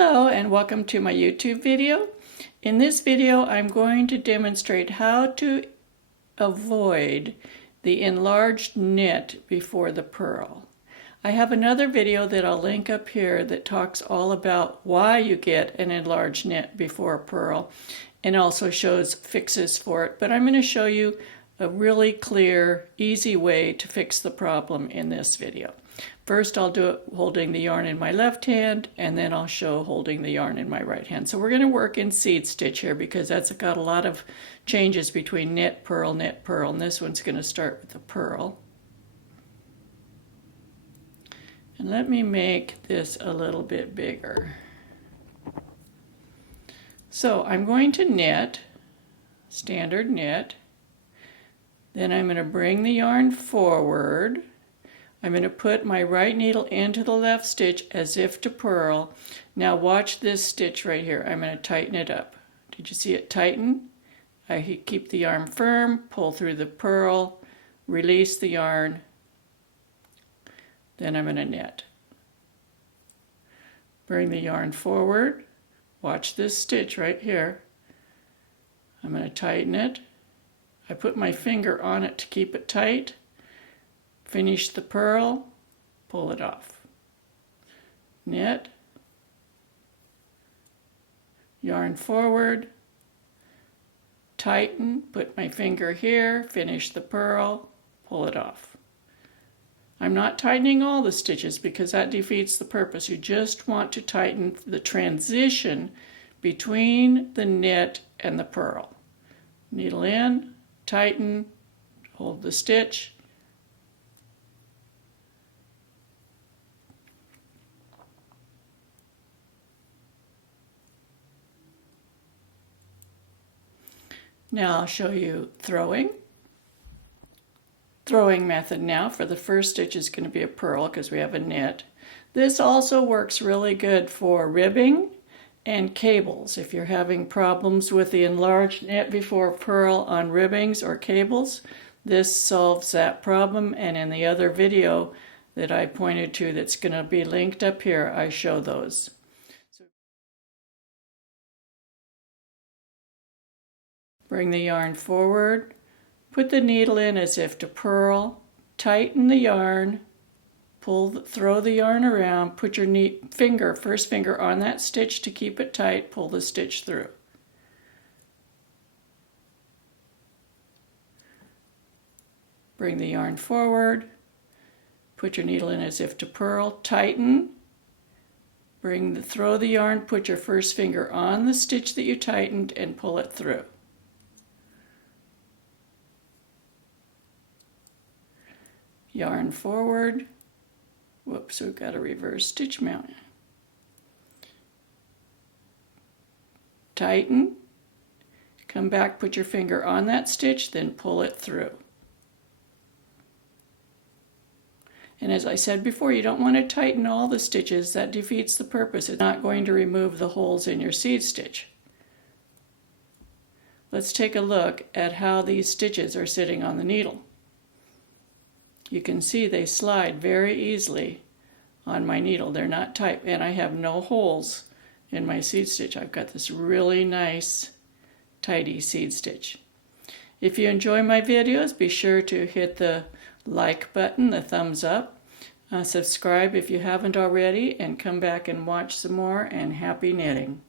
Hello and welcome to my YouTube video. In this video I'm going to demonstrate how to avoid the enlarged knit before the purl. I have another video that I'll link up here that talks all about why you get an enlarged knit before a purl and also shows fixes for it, but I'm going to show you a really clear, easy way to fix the problem in this video. First I'll do it holding the yarn in my left hand, and then I'll show holding the yarn in my right hand. So we're going to work in seed stitch here because that's got a lot of changes between knit, purl, and this one's going to start with the purl. And let me make this a little bit bigger. So I'm going to knit, standard knit. Then I'm going to bring the yarn forward. I'm going to put my right needle into the left stitch as if to purl. Now watch this stitch right here. I'm going to tighten it up. Did you see it tighten? I keep the yarn firm, pull through the purl, release the yarn. Then I'm going to knit. Bring the yarn forward. Watch this stitch right here. I'm going to tighten it. I put my finger on it to keep it tight. Finish the purl, pull it off. Knit, yarn forward, tighten, put my finger here, finish the purl, pull it off. I'm not tightening all the stitches because that defeats the purpose. You just want to tighten the transition between the knit and the purl. Needle in, tighten, hold the stitch, now I'll show you throwing. Throwing method now. For the first stitch is going to be a purl because we have a knit. This also works really good for ribbing and cables. If you're having problems with the enlarged knit before purl on ribbings or cables, this solves that problem, and in the other video that I pointed to that's going to be linked up here, I show those. Bring the yarn forward, put the needle in as if to purl, tighten the yarn, throw the yarn around, put your first finger on that stitch to keep it tight, pull the stitch through. Bring the yarn forward, put your needle in as if to purl, tighten, throw the yarn, put your first finger on the stitch that you tightened and pull it through. Yarn forward. Whoops, we've got a reverse stitch mount. Tighten. Come back, put your finger on that stitch, then pull it through. And as I said before, you don't want to tighten all the stitches. That defeats the purpose. It's not going to remove the holes in your seed stitch. Let's take a look at how these stitches are sitting on the needle. You can see they slide very easily on my needle. They're not tight, and I have no holes in my seed stitch. I've got this really nice, tidy seed stitch. If you enjoy my videos, be sure to hit the like button, the thumbs up, subscribe if you haven't already, and come back and watch some more, and happy knitting.